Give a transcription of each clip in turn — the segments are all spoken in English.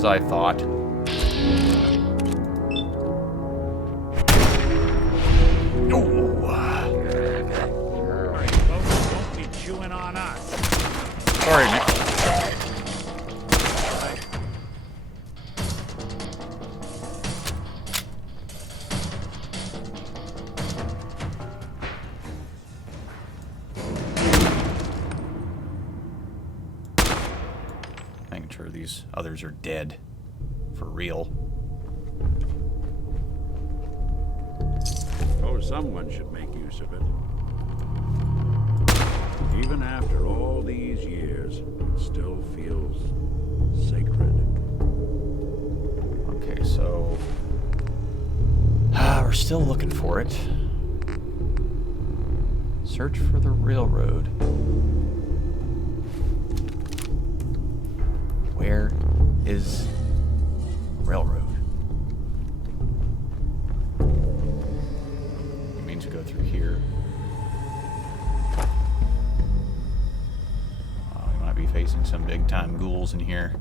as I thought. Sorry, Nick. Making sure these others are dead. For real. Oh, someone should make use of it. Even after all these years, it still feels sacred. Okay, so... we're still looking for it. Search for the railroad. Where is railroad? It means to go through here. We might be facing some big-time ghouls in here.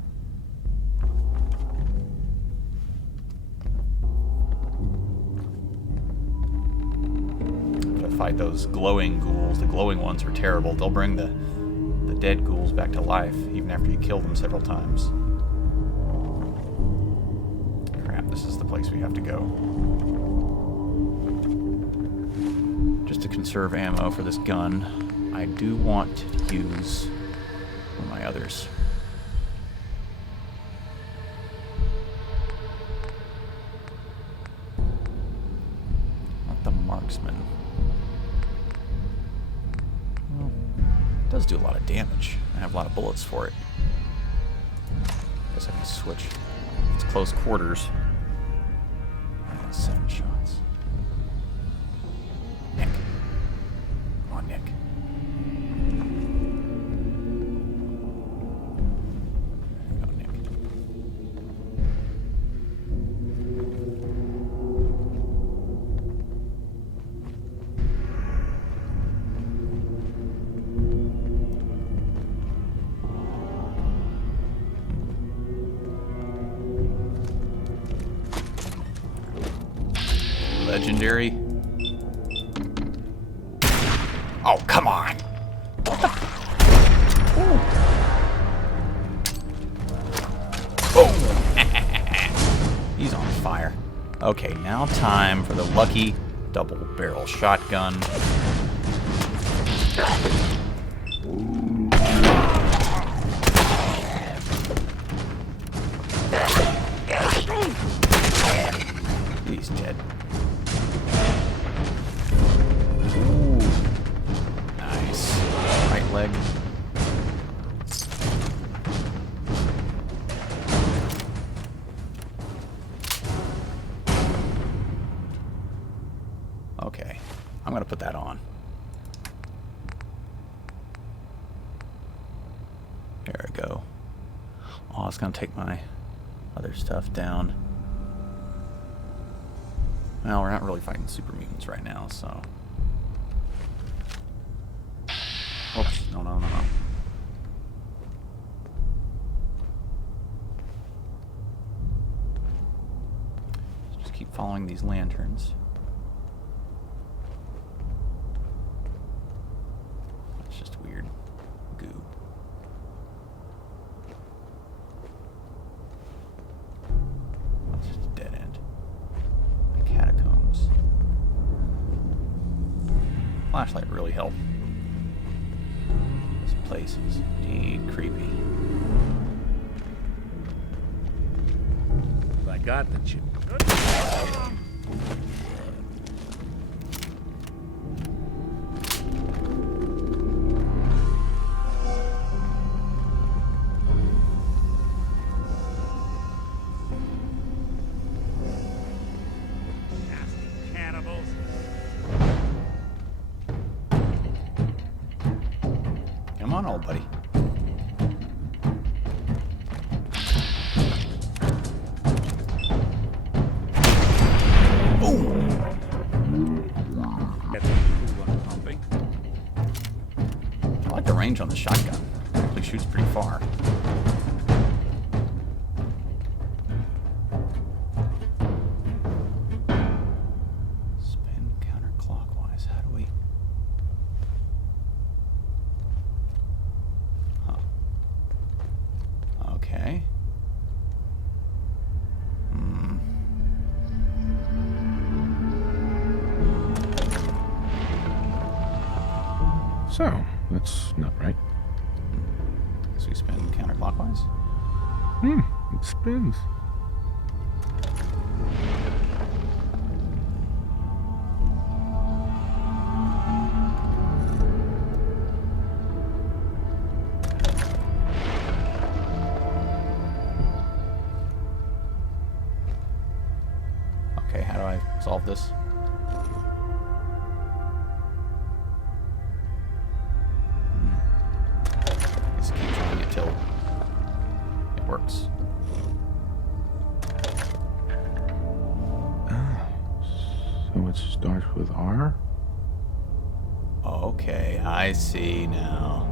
Gotta fight those glowing ghouls. The glowing ones are terrible. They'll bring the dead ghouls back to life, even after you kill them several times. Crap, this is the place we have to go. Just to conserve ammo for this gun, I do want to use one of my others. Not the marksman. Well, it does do a lot of damage. I have a lot of bullets for it. Guess I can switch. It's close quarters. I got 7 shots. Nick. Come on, Nick. There you go, Nick. Legendary. Oh, come on. What the? Oh. He's on fire. Okay, now time for the lucky double barrel shotgun. He's dead. Ooh. Nice. Right leg. Okay. I'm gonna put that on. There we go. Oh, it's gonna take my other stuff down. Well, we're not really fighting super mutants right now, so... Oops, no. Just keep following these lanterns. That's just weird. Goo. That's just a dead end. The catacombs. Flashlight really helped. This place is indeed creepy. I got the chip. Come on, old buddy. I like the range on the shotgun. It actually shoots pretty far. So, that's not right. So we spin counterclockwise? It spins. Okay, how do I solve this? Just keep trying it till it works. So it starts with R? Okay, I see now.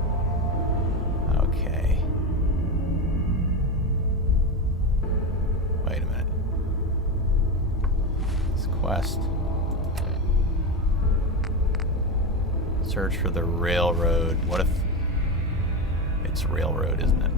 Okay. Wait a minute. This quest. Search for the railroad. What if it's railroad, isn't it?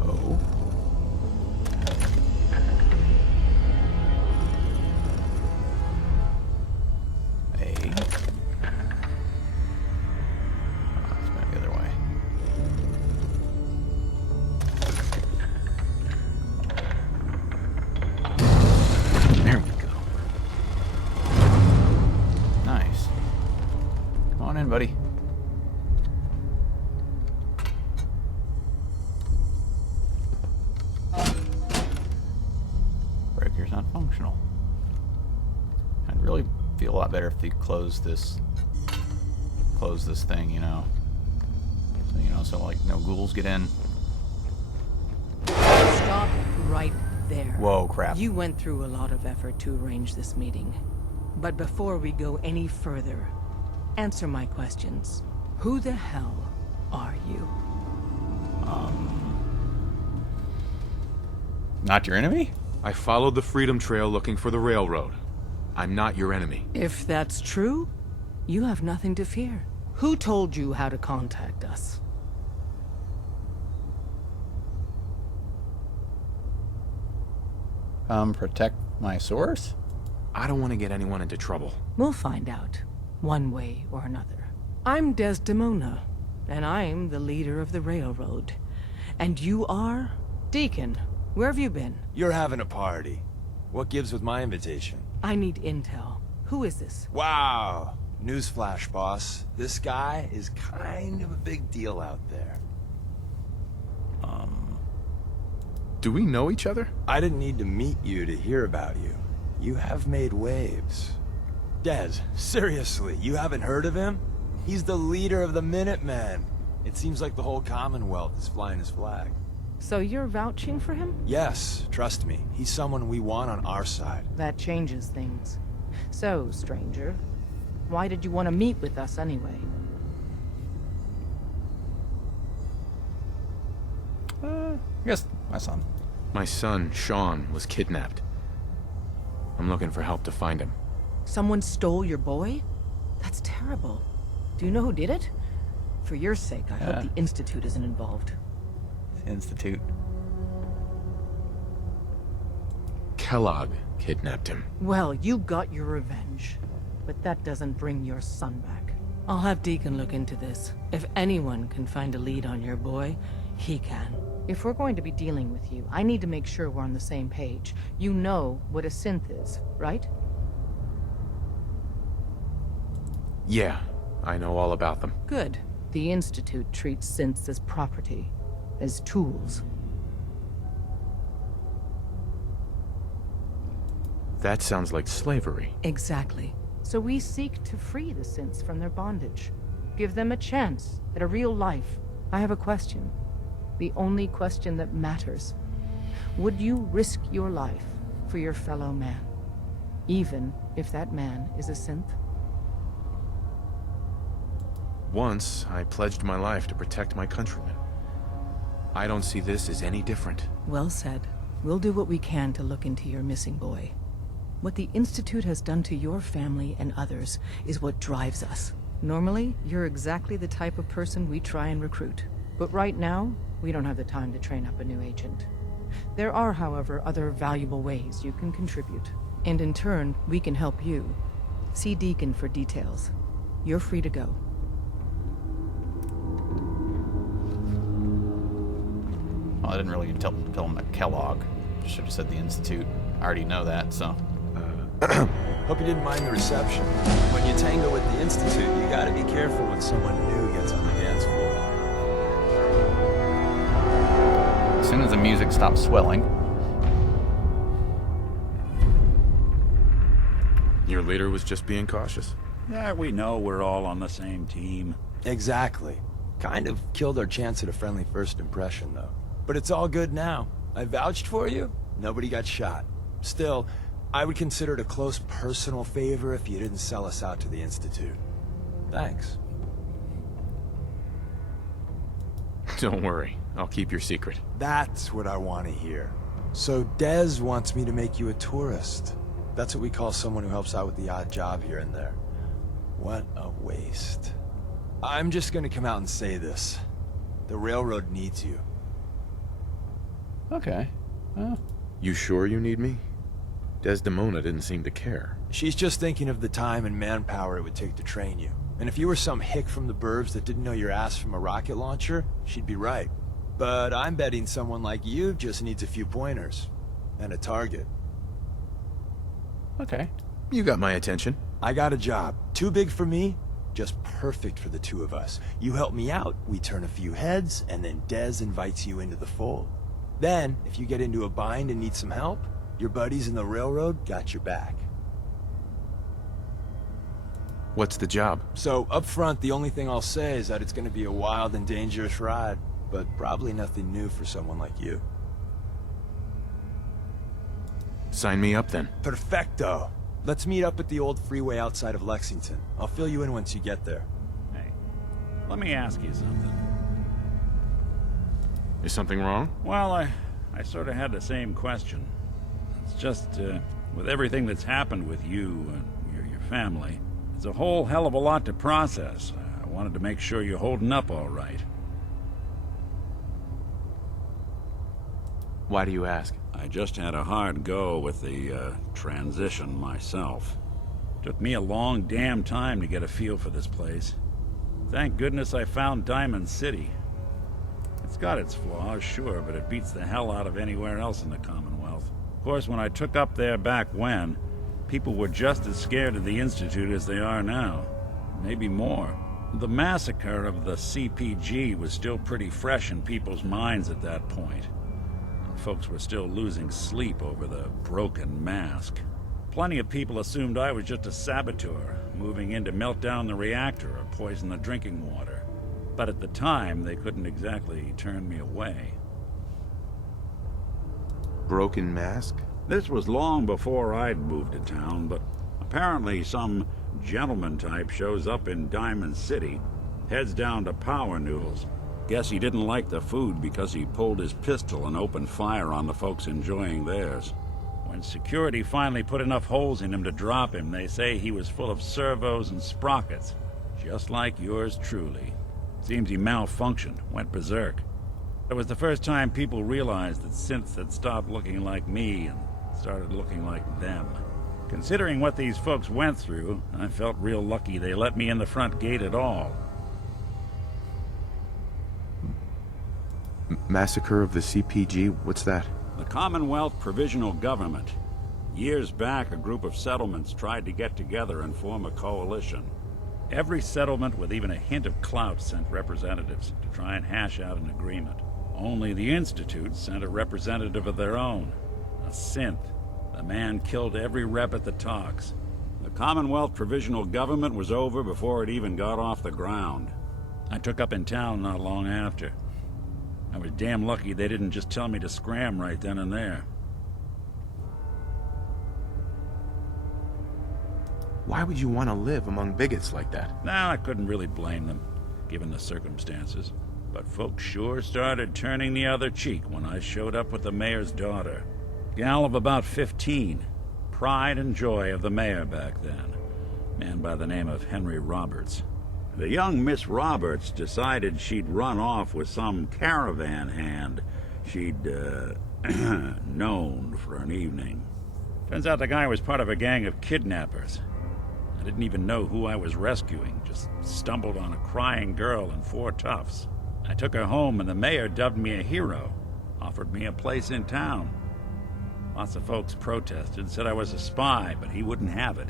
Oh. A. Let's go the other way. There we go. Nice. Come on in, buddy. Breaker's not functional. I'd really feel a lot better if they close this thing, you know. So like no ghouls get in. Stop right there. Whoa, crap. You went through a lot of effort to arrange this meeting. But before we go any further, answer my questions. Who the hell are you? Not your enemy? I followed the Freedom Trail looking for the railroad. I'm not your enemy. If that's true, you have nothing to fear. Who told you how to contact us? Protect my source? I don't want to get anyone into trouble. We'll find out, one way or another. I'm Desdemona, and I'm the leader of the railroad. And you are? Deacon, where have you been? You're having a party. What gives with my invitation? I need intel. Who is this? Wow. Newsflash, boss. This guy is kind of a big deal out there. Do we know each other? I didn't need to meet you to hear about you. You have made waves. Des, seriously, you haven't heard of him? He's the leader of the Minutemen. It seems like the whole Commonwealth is flying his flag. So you're vouching for him? Yes, trust me. He's someone we want on our side. That changes things. So, stranger, why did you want to meet with us anyway? I guess my son. My son, Sean, was kidnapped. I'm looking for help to find him. Someone stole your boy? That's terrible. Do you know who did it? For your sake, I hope the Institute isn't involved. Institute. Kellogg kidnapped him. Well, you got your revenge. But that doesn't bring your son back. I'll have Deacon look into this. If anyone can find a lead on your boy, he can. If we're going to be dealing with you, I need to make sure we're on the same page. You know what a synth is, right? Yeah, I know all about them. Good. The Institute treats synths as property, as tools. That sounds like slavery. Exactly. So we seek to free the synths from their bondage. Give them a chance at a real life. I have a question. The only question that matters. Would you risk your life for your fellow man? Even if that man is a synth? Once, I pledged my life to protect my countrymen. I don't see this as any different. Well said. We'll do what we can to look into your missing boy. What the Institute has done to your family and others is what drives us. Normally, you're exactly the type of person we try and recruit. But right now, we don't have the time to train up a new agent. There are, however, other valuable ways you can contribute. And in turn, we can help you. See Deacon for details. You're free to go. Well, I didn't really tell him at Kellogg. Should have said the Institute. I already know that, so. Hope you didn't mind the reception. When you tango with the Institute, you gotta be careful when someone new gets on the dance floor. As soon as the music stops swelling. Your leader was just being cautious. Yeah, we know we're all on the same team. Exactly. Kind of killed our chance at a friendly first impression, though. But it's all good now. I vouched for you. Nobody got shot. Still, I would consider it a close personal favor if you didn't sell us out to the Institute. Thanks. Don't worry, I'll keep your secret. That's what I want to hear. So Dez wants me to make you a tourist. That's what we call someone who helps out with the odd job here and there. What a waste. I'm just gonna come out and say this. The railroad needs you. Okay. Well, You sure you need me? Desdemona didn't seem to care. She's just thinking of the time and manpower it would take to train you. And if you were some hick from the burbs that didn't know your ass from a rocket launcher, she'd be right. But I'm betting someone like you just needs a few pointers. And a target. okay. You got my attention. I got a job. Too big for me, just perfect for the two of us. You help me out, we turn a few heads, and then Dez invites you into the fold. Then, if you get into a bind and need some help, your buddies in the railroad got your back. What's the job? So, up front, the only thing I'll say is that it's gonna be a wild and dangerous ride, but probably nothing new for someone like you. Sign me up then. Perfecto. Let's meet up at the old freeway outside of Lexington. I'll fill you in once you get there. Hey, let me ask you something. Is something wrong? Well, I sort of had the same question. It's just, with everything that's happened with you and your family, it's a whole hell of a lot to process. I wanted to make sure you're holding up all right. Why do you ask? I just had a hard go with the, transition myself. Took me a long damn time to get a feel for this place. Thank goodness I found Diamond City. It's got its flaws, sure, but it beats the hell out of anywhere else in the Commonwealth. Of course, when I took up there back when, people were just as scared of the Institute as they are now. Maybe more. The massacre of the CPG was still pretty fresh in people's minds at that point. Folks were still losing sleep over the broken mask. Plenty of people assumed I was just a saboteur, moving in to melt down the reactor or poison the drinking water. But at the time, they couldn't exactly turn me away. Broken mask? This was long before I'd moved to town, but apparently some gentleman type shows up in Diamond City, heads down to Power Noodles. Guess he didn't like the food because he pulled his pistol and opened fire on the folks enjoying theirs. When security finally put enough holes in him to drop him, they say he was full of servos and sprockets, just like yours truly. Seems he malfunctioned, went berserk. It was the first time people realized that synths had stopped looking like me and started looking like them. Considering what these folks went through, I felt real lucky they let me in the front gate at all. Massacre of the CPG? What's that? The Commonwealth Provisional Government. Years back, a group of settlements tried to get together and form a coalition. Every settlement with even a hint of clout sent representatives to try and hash out an agreement. Only the Institute sent a representative of their own, a synth. The man killed every rep at the talks. The Commonwealth Provisional Government was over before it even got off the ground. I took up in town not long after. I was damn lucky they didn't just tell me to scram right then and there. Why would you want to live among bigots like that? Nah, I couldn't really blame them, given the circumstances. But folks sure started turning the other cheek when I showed up with the mayor's daughter. Gal of about 15. Pride and joy of the mayor back then. Man by the name of Henry Roberts. The young Miss Roberts decided she'd run off with some caravan hand she'd, known for an evening. Turns out the guy was part of a gang of kidnappers. I didn't even know who I was rescuing, just stumbled on a crying girl and 4 toughs. I took her home and the mayor dubbed me a hero, offered me a place in town. Lots of folks protested, said I was a spy, but he wouldn't have it.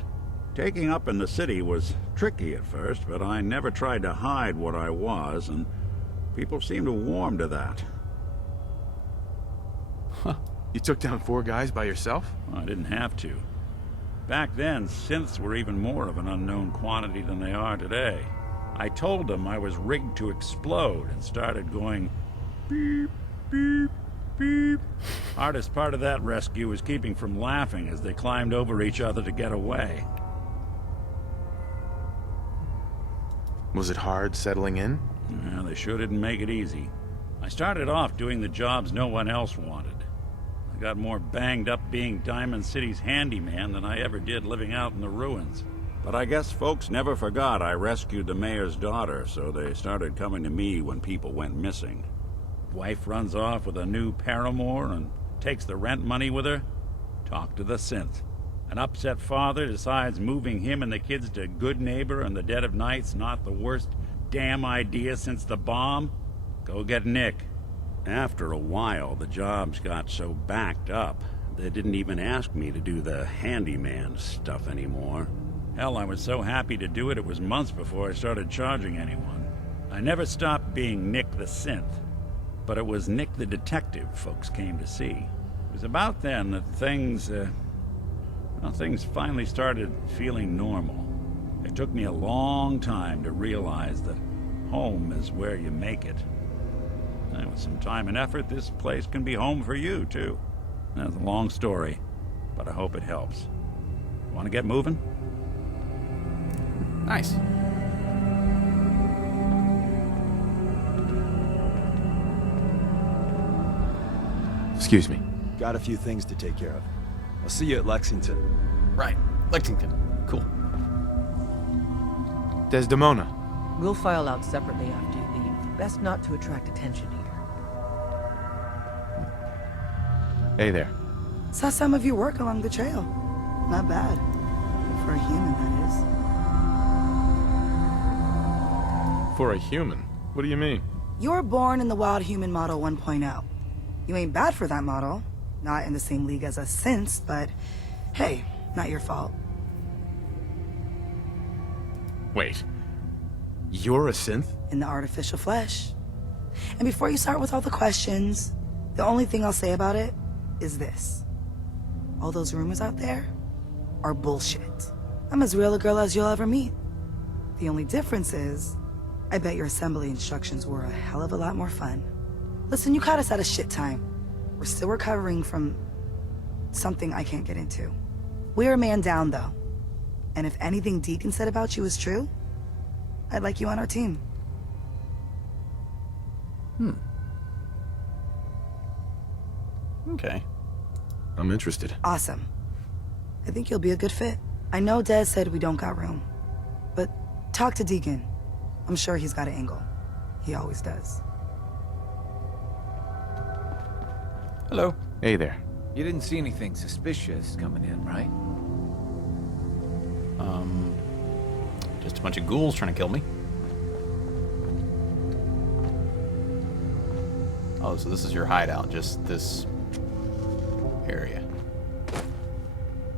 Taking up in the city was tricky at first, but I never tried to hide what I was, and people seemed to warm to that. Huh. You took down 4 guys by yourself? Well, I didn't have to. Back then, synths were even more of an unknown quantity than they are today. I told them I was rigged to explode and started going beep, beep, beep. Hardest part of that rescue was keeping from laughing as they climbed over each other to get away. Was it hard settling in? Yeah, they sure didn't make it easy. I started off doing the jobs no one else wanted. I got more banged up being Diamond City's handyman than I ever did living out in the ruins. But I guess folks never forgot I rescued the mayor's daughter, so they started coming to me when people went missing. Wife runs off with a new paramour and takes the rent money with her. Talk to the synth. An upset father decides moving him and the kids to Good Neighbor in the dead of night's not the worst damn idea since the bomb. Go get Nick. After a while, the jobs got so backed up, they didn't even ask me to do the handyman stuff anymore. Hell, I was so happy to do it, it was months before I started charging anyone. I never stopped being Nick the Synth, but it was Nick the Detective folks came to see. It was about then that things finally started feeling normal. It took me a long time to realize that home is where you make it. And with some time and effort, this place can be home for you, too. That's a long story, but I hope it helps. Want to get moving? Nice. Excuse me. Got a few things to take care of. I'll see you at Lexington. Right. Lexington. Cool. Desdemona. We'll file out separately after you leave. Best not to attract attention here. Hey there. Saw some of your work along the trail. Not bad. For a human, that is. For a human? What do you mean? You were born in the Wild Human Model 1.0. You ain't bad for that model. Not in the same league as us since, but hey, not your fault. Wait. You're a synth? In the artificial flesh. And before you start with all the questions, the only thing I'll say about it is this. All those rumors out there are bullshit. I'm as real a girl as you'll ever meet. The only difference is, I bet your assembly instructions were a hell of a lot more fun. Listen, you caught us at a shit time. We're still recovering from something I can't get into. We're a man down, though. And if anything Deacon said about you is true, I'd like you on our team. Okay. I'm interested. Awesome. I think you'll be a good fit. I know Des said we don't got room, but talk to Deacon. I'm sure he's got an angle. He always does. Hello. Hey there. You didn't see anything suspicious coming in, right? Just a bunch of ghouls trying to kill me. Oh, so this is your hideout, just this area.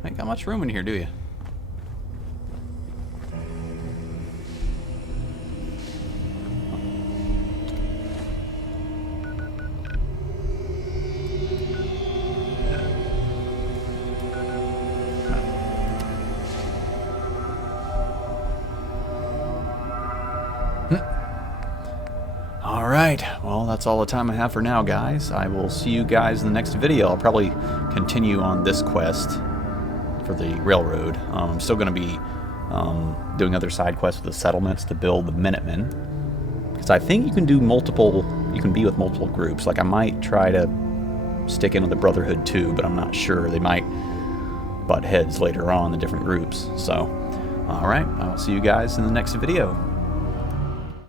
Ain't got much room in here, do you? Alright, well that's all the time I have for now, guys. I will see you guys in the next video. I'll probably continue on this quest for the railroad. I'm still going to be doing other side quests with the settlements to build the Minutemen, Because I think you can do multiple, you can be with multiple groups. Like, I might try to stick in with the Brotherhood too, but I'm not sure. They might butt heads later on, the different groups. So, alright, I will see you guys in the next video.